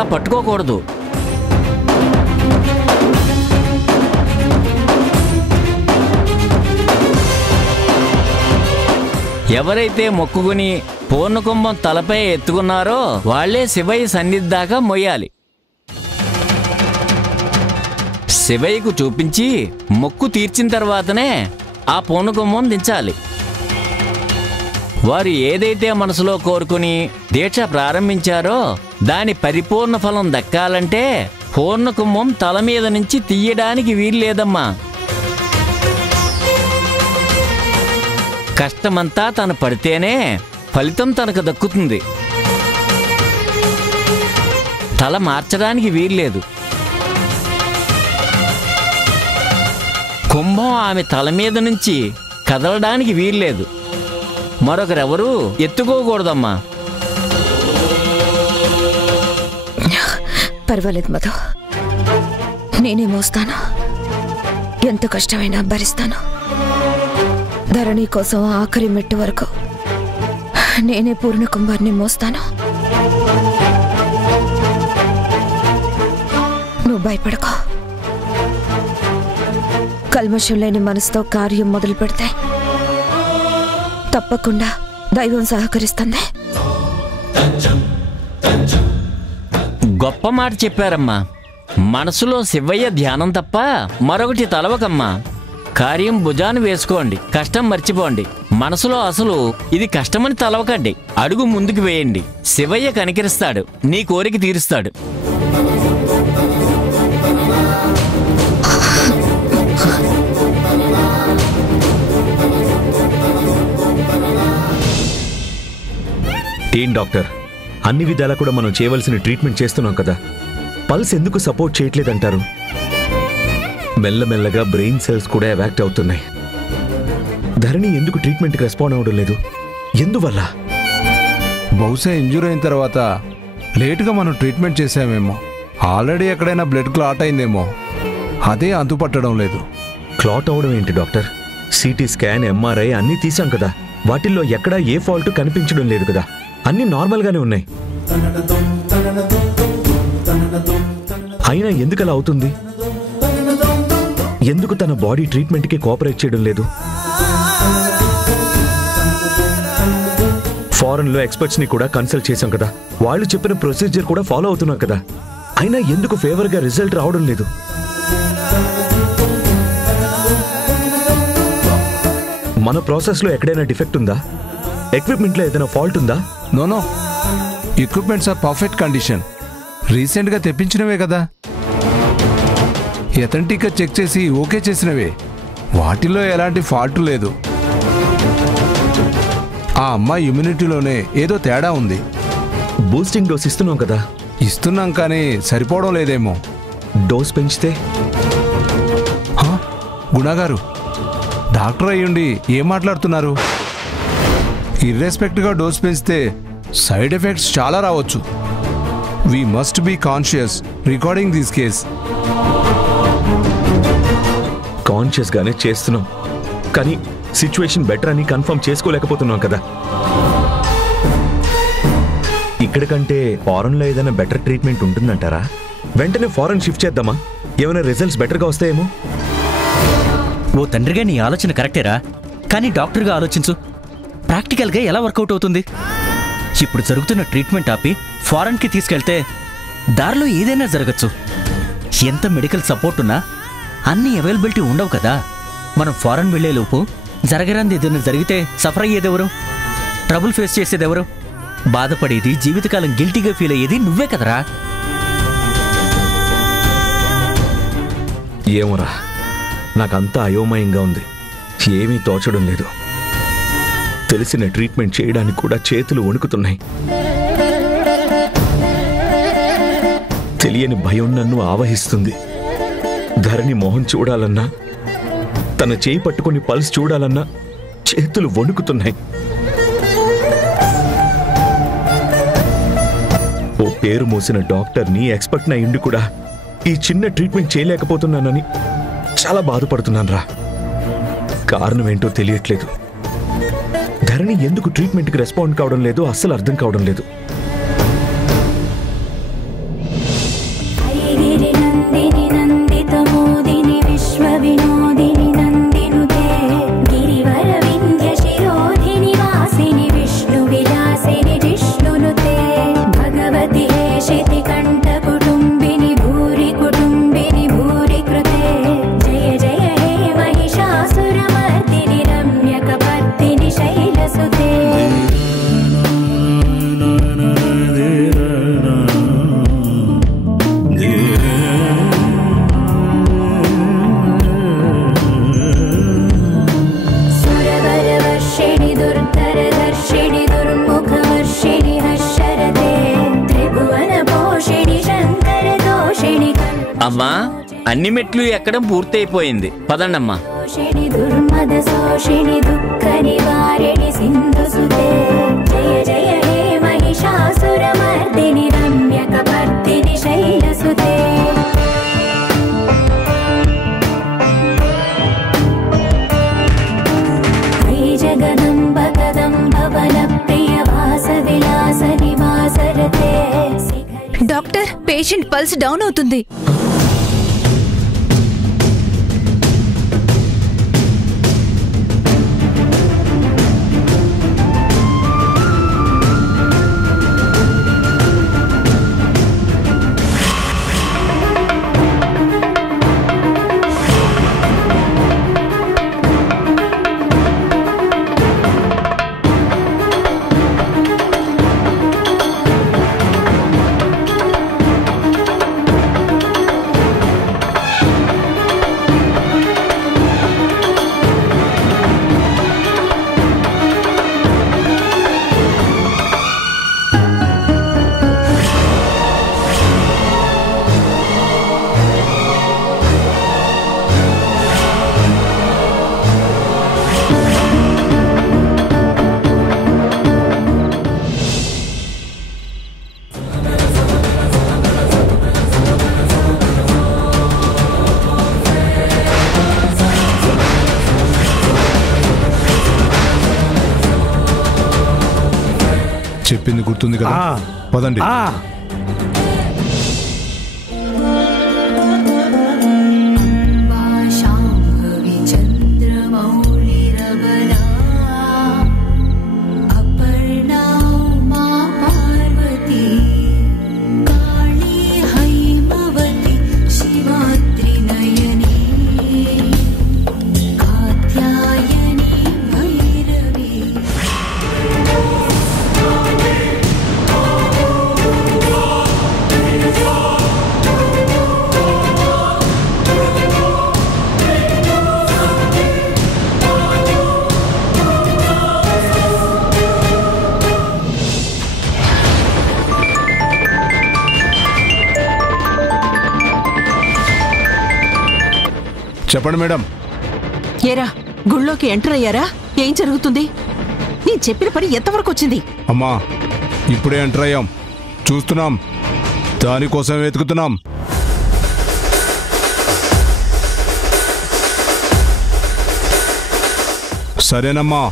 అలా పట్టుకోకూడదు. ఎవరైతే మొక్కుకుని పూర్ణకుంభం తలపై ఎత్తుకున్నారో వాళ్లే శివయ్య సన్నిధిదాకా మొయ్యాలి. శివయ్యకు చూపించి మొక్కు తీర్చిన తర్వాతనే ఆ పూర్ణకుంభం దించాలి. వారు ఏదైతే మనసులో కోరుకుని దీక్ష ప్రారంభించారో దాని పరిపూర్ణ ఫలం దక్కాలంటే పూర్ణకుంభం తల మీద నుంచి తీయడానికి వీల్లేదమ్మా. కష్టమంతా తను పడితేనే ఫలితం తనకు దక్కుతుంది. తల మార్చడానికి వీల్లేదు. కుంభం ఆమె తల మీద నుంచి కదలడానికి వీల్లేదు. మరొకరెవరూ ఎత్తుకోకూడదమ్మా. పర్వాలేదు మధు, నేనే మోస్తాను. ఎంత కష్టమైనా భరిస్తాను. ధరణి కోసం ఆఖరి మెట్టు వరకు నేనే పూర్ణ కుంభాన్ని మోస్తాను. నువ్వు భయపడకో. కల్మషం లేని మనసుతో కార్యం మొదలు పెడితే తప్పకుండా దైవం సహకరిస్తుంది. గొప్ప మాట చెప్పారమ్మా. మనసులో శివయ్య ధ్యానం తప్ప మరొకటి తలవకమ్మా. కార్యం భుజాన్ని వేసుకోండి, కష్టం మర్చిపోండి. మనసులో అసలు ఇది కష్టమని తలవకండి. అడుగు ముందుకు వేయండి. శివయ్య కనికరిస్తాడు, నీ కోరిక తీరుస్తాడు. ఏం డాక్టర్, అన్ని విధాలా కూడా మనం చేయవలసిన ట్రీట్మెంట్ చేస్తున్నాం కదా, పల్స్ ఎందుకు సపోర్ట్ చేయట్లేదంటారు? మెల్లమెల్లగా బ్రెయిన్ సెల్స్ కూడా ఎవాక్ట్ అవుతున్నాయి. ధరణి ఎందుకు ట్రీట్మెంట్కి రెస్పాండ్ అవ్వడం లేదు? ఎందువల్ల? బహుశా ఇంజూరీ అయిన తర్వాత లేటుగా మనం ట్రీట్మెంట్ చేసామేమో. ఆల్రెడీ ఎక్కడైనా బ్లడ్ క్లాట్ అయిందేమో, అదే అంతుపట్టడం లేదు. క్లాట్ అవడం ఏంటి డాక్టర్? సిటీ స్కాన్, ఎంఆర్ఐ అన్నీ తీసాం కదా, వాటిల్లో ఎక్కడా ఏ ఫాల్ట్ కనిపించడం లేదు కదా, అన్నీ నార్మల్గానే ఉన్నాయి. అయినా ఎందుకు అలా అవుతుంది? ఎందుకు తన బాడీ ట్రీట్మెంట్కి కోఆపరేట్ చేయడం లేదు? ఫారెన్లో ఎక్స్పర్ట్స్ని కూడా కన్సల్ట్ చేశాం కదా, వాళ్ళు చెప్పిన ప్రొసీజర్ కూడా ఫాలో అవుతున్నాం కదా, అయినా ఎందుకు ఫేవర్గా రిజల్ట్ రావడం లేదు? మన ప్రాసెస్లో ఎక్కడైనా డిఫెక్ట్ ఉందా? ఎక్విప్మెంట్లో ఏదైనా ఫాల్ట్ ఉందా? No, equipments are perfect condition. రీసెంట్గా తెప్పించినవే కదా, అథెంటిక్గా చెక్ చేసి ఓకే చేసినవే. వాటిలో ఎలాంటి ఫాల్ట్ లేదు. ఆ అమ్మాయి ఇమ్యూనిటీలోనే ఏదో తేడా ఉంది. బూస్టింగ్ డోస్ ఇస్తున్నాం కదా. ఇస్తున్నాం కానీ సరిపోవడం లేదేమో. డోస్ పెంచితే? గుణగారు, డాక్టర్ అయ్యుండి ఏం మాట్లాడుతున్నారు? ఇర్రెస్పెక్ట్గా డోస్ పెంచితే సైడ్ ఎఫెక్ట్స్ చాలా రావచ్చు. We must be conscious recording this case. కాన్షియస్గానే చేస్తున్నాం, కానీ సిచ్యువేషన్ బెటర్ అని కన్ఫర్మ్ చేసుకోలేకపోతున్నాం కదా. ఇక్కడ కంటే ఫారెన్లో ఏదైనా బెటర్ ట్రీట్మెంట్ ఉంటుందంటారా? వెంటనే ఫారెన్ షిఫ్ట్ చేద్దామా? ఏమైనా రిజల్ట్స్ బెటర్గా వస్తాయేమో. ఓ తండ్రిగా నీ ఆలోచన కరెక్టేరా, కానీ డాక్టర్గా ఆలోచించు. ప్రాక్టికల్గా ఎలా వర్కౌట్ అవుతుంది? ఇప్పుడు జరుగుతున్న ట్రీట్మెంట్ ఆపి ఫారెన్కి తీసుకెళ్తే దారిలో ఏదైనా జరగచ్చు. ఎంత మెడికల్ సపోర్ట్ ఉన్నా అన్ని అవైలబిలిటీ ఉండవు కదా. మనం ఫారెన్ వెళ్లేలోపు జరగరాంది ఏదైనా జరిగితే సఫర్ అయ్యేదెవరు? ట్రబుల్ ఫేస్ చేసేదెవరు? బాధపడేది, జీవితకాలం గిల్టీగా ఫీల్ అయ్యేది నువ్వే కదరా. ఏమోరా, నాకంతా అయోమయంగా ఉంది. ఏమీ తోచడం లేదు. తెలిసిన ట్రీట్మెంట్ చేయడానికి కూడా చేతులు వణుకుతున్నాయి. తెలియని భయం నన్ను ఆవహిస్తుంది. ధరణి మొహం చూడాలన్నా, తన చేయి పట్టుకుని పల్స్ చూడాలన్నా చేతులు వణుకుతున్నాయి. ఓ పేరు మోసిన డాక్టర్ని, ఎక్స్పర్ట్ని అయ్యుండి కూడా ఈ చిన్న ట్రీట్మెంట్ చేయలేకపోతున్నానని చాలా బాధపడుతున్నాను రా. కారణం ఏంటో తెలియట్లేదు. ధరణి ఎందుకు ట్రీట్మెంట్కి రెస్పాండ్ కావడం లేదో అస్సలు అర్థం కావడం లేదు. అమ్మా అన్ని మెట్లు ఎక్కడం పూర్తయిపోయింది, పదండమ్మా. శోషిణి దుర్మద శోషిణి దుఃఖ నివారిణి సింధు సుతే జయ జయ హే మహిషాసురమర్దిని రమ్యకపర్దిని శైలసుతే హై జగదంబ కదంబ వన ప్రియ వాస విలాస నివాసరతే. డాక్టర్, పేషెంట్ పల్స్ డౌన్ అవుతుంది. చెప్పింది గుర్తుంది కదా, పదండి. చెప్పండి మేడం. ఏరా, గుళ్ళోకి ఎంటర్ అయ్యారా? ఏం జరుగుతుంది? నేను చెప్పిన పని ఎంతవరకు వచ్చింది? అమ్మా, ఇప్పుడే ఎంటర్ అయ్యాం, చూస్తున్నాం, దానికోసం వెతుకుతున్నాం. సరేనమ్మా.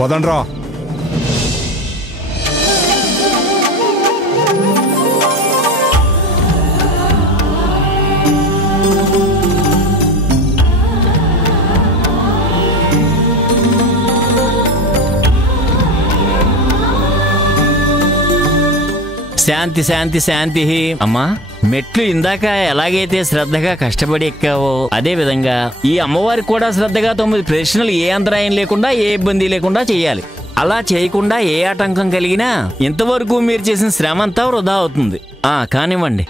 పదండ్రా. శాంతి శాంతి శాంతి. అమ్మా, మెట్లు ఇందాక ఎలాగైతే శ్రద్ధగా కష్టపడి ఎక్కావో అదే విధంగా ఈ అమ్మవారికి కూడా శ్రద్ధగా 9 ప్రదక్షిణలు ఏ అంతరాయం లేకుండా, ఏ ఇబ్బంది లేకుండా చేయాలి. అలా చేయకుండా ఏ ఆటంకం కలిగినా ఇంతవరకు మీరు చేసిన శ్రమ అంతా వృధా అవుతుంది. కానివ్వండి.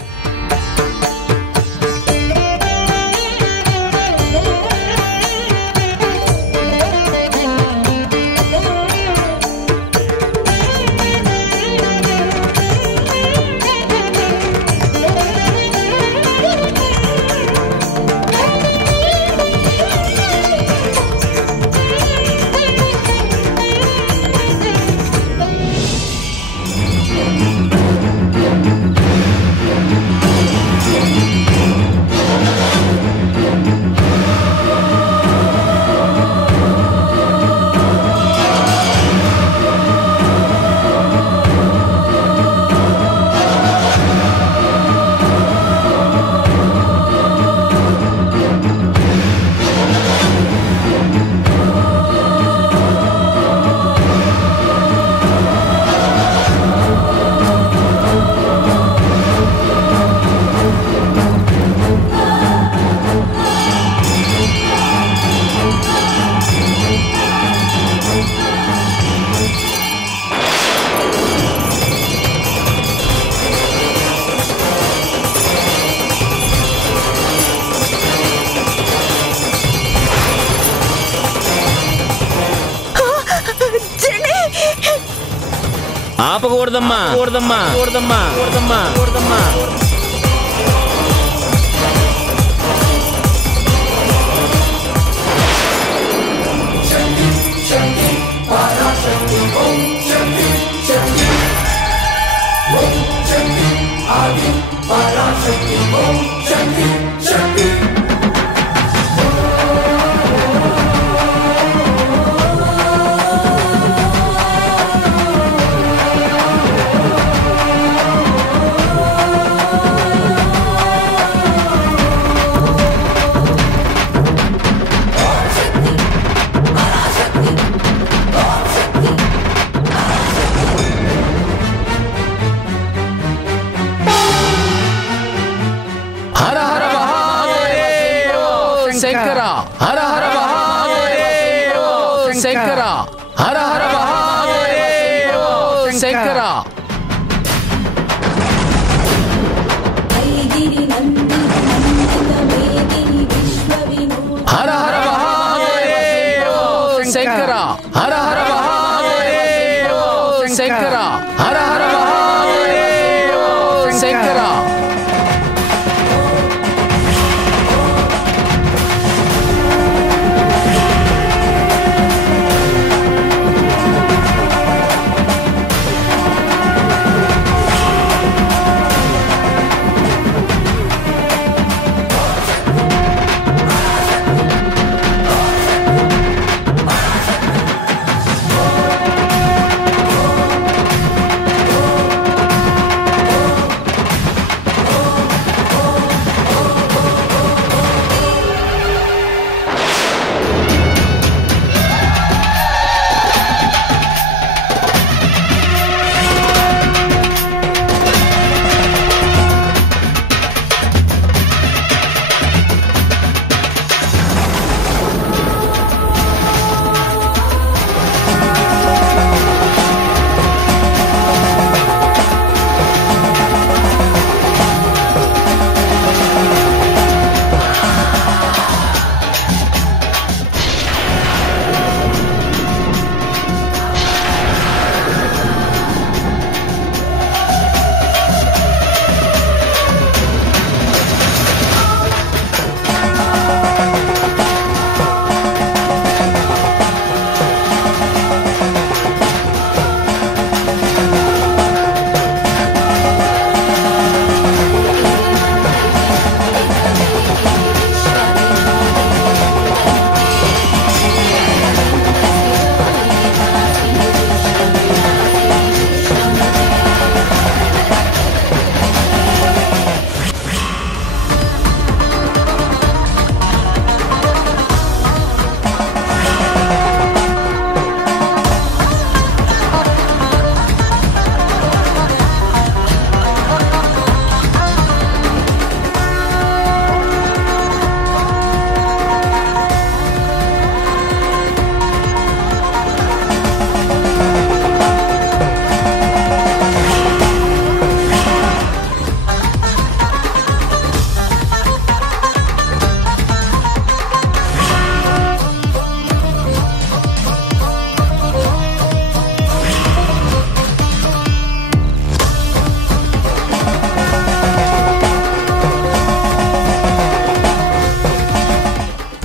ఆపకూడదమ్మా కూడదమ్మా కూడదమ్మా కూడదమ్మా కూడదమ్మా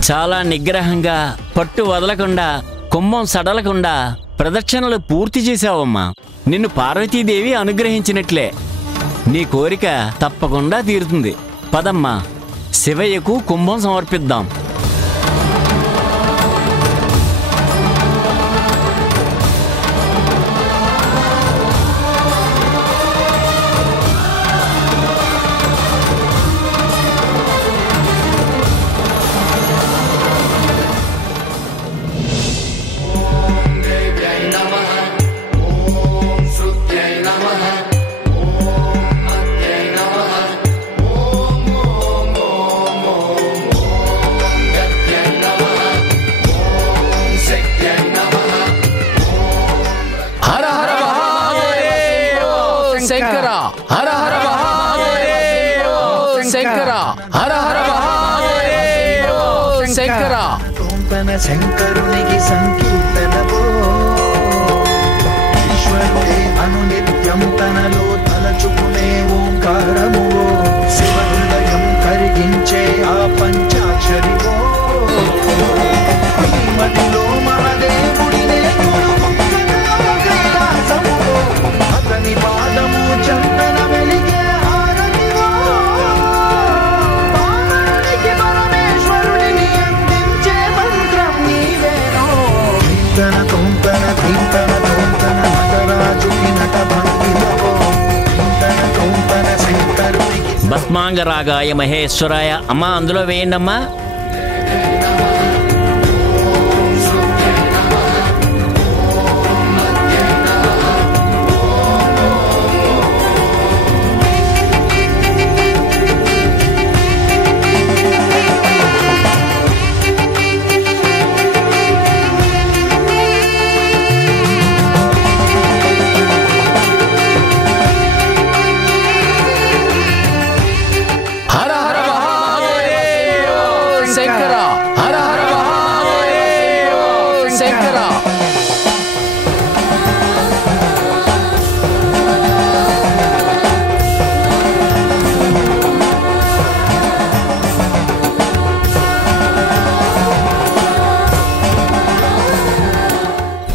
చాలా నిగ్రహంగా పట్టు వదలకుండా కుంభం సడలకుండా ప్రదక్షిణలు పూర్తి చేశావమ్మా. నిన్ను పార్వతీదేవి అనుగ్రహించినట్లే. నీ కోరిక తప్పకుండా తీరుతుంది. పదమ్మా, శివయ్యకు కుంభం సమర్పిద్దాం. శంకరునికి సంకీర్తనవో ఈశ్వరుడే తను నిత్యం తనలో తలచుకునే ఓంకారమువో శివ హృదయం కరిగించే ఆ పంచాక్షరివో మదిలో మహదేవుడినే కైలాసమువో అతని పాదము చందన వెలిగే హారతివో పావనునికి పరమేశ్వరుడిని అందించే మంత్రం నీవేనో కీర్తన తోంతన కీర్తన తోంతన నటరాజుకి నట భంగిమవో కీర్తన తోంతన శంకరునికి భస్మాంగ రాగాయ మహేశ్వరాయ. అమ్మా అందులో వేయండమ్మా.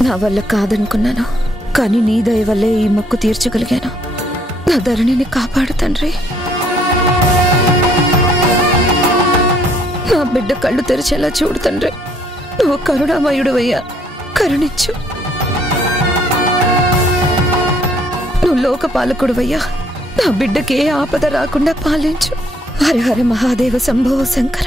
నా వల్ల కాదనుకున్నాను, కానీ నీ దయ వల్లే ఈ మొక్కు తీర్చగలిగాను. నా ధరణిని కాపాడు తండ్రి. నా బిడ్డ కళ్ళు తెరిచేలా చూడు తండ్రి. నువ్వు కరుణామయుడువయ్యా, కరుణించు. నువ్వు లోకపాలకుడువయ్యా, నా బిడ్డకి ఏ ఆపద రాకుండా పాలించు. హర హర మహాదేవ శంభో శంకర.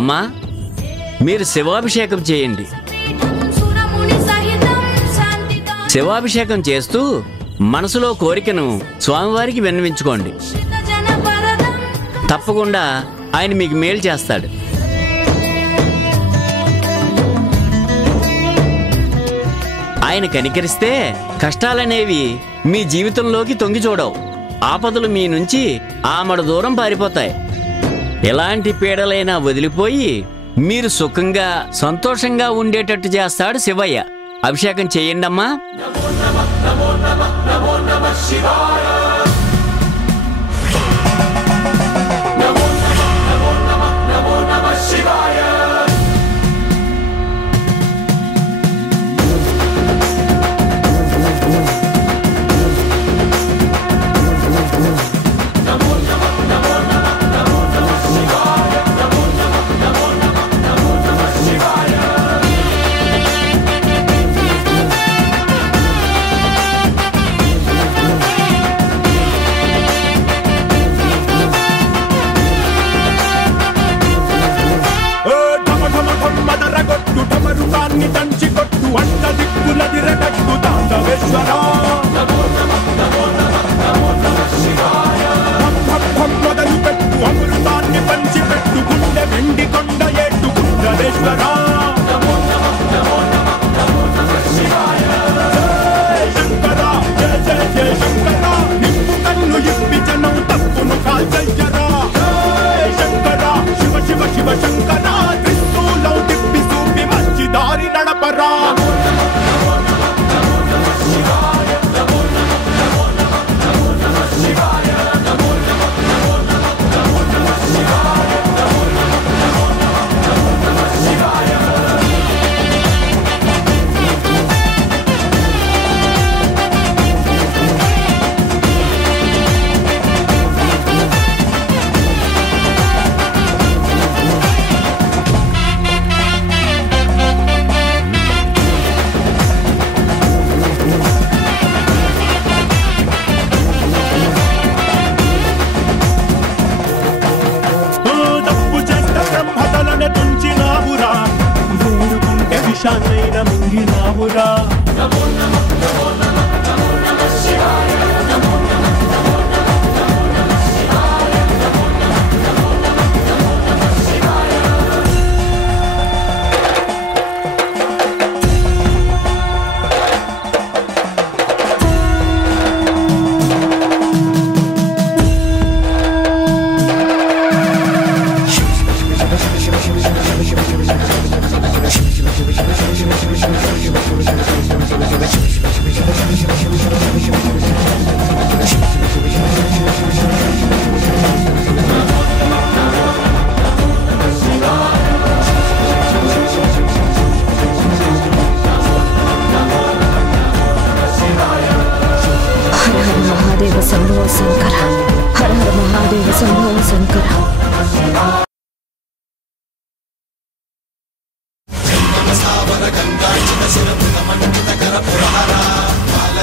అమ్మా మీరు శివాభిషేకం చేయండి. శివాభిషేకం చేస్తూ మనసులో కోరికను స్వామివారికి విన్నవించుకోండి. తప్పకుండా ఆయన మీకు మేలు చేస్తాడు. ఆయన కనికరిస్తే కష్టాలనేవి మీ జీవితంలోకి తొంగి చూడవు. ఆపదలు మీ నుంచి ఆమడ దూరం పారిపోతాయి. ఎలాంటి పీడలైనా వదిలిపోయి మీరు సుఖంగా సంతోషంగా ఉండేటట్టు చేస్తాడు శివయ్య. అభిషేకం చేయండమ్మా.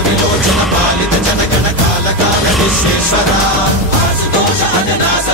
విలోచన పాలిత జనగణ కాల కాల విశ్వేశ్వర ఆశుతోష అజనాశ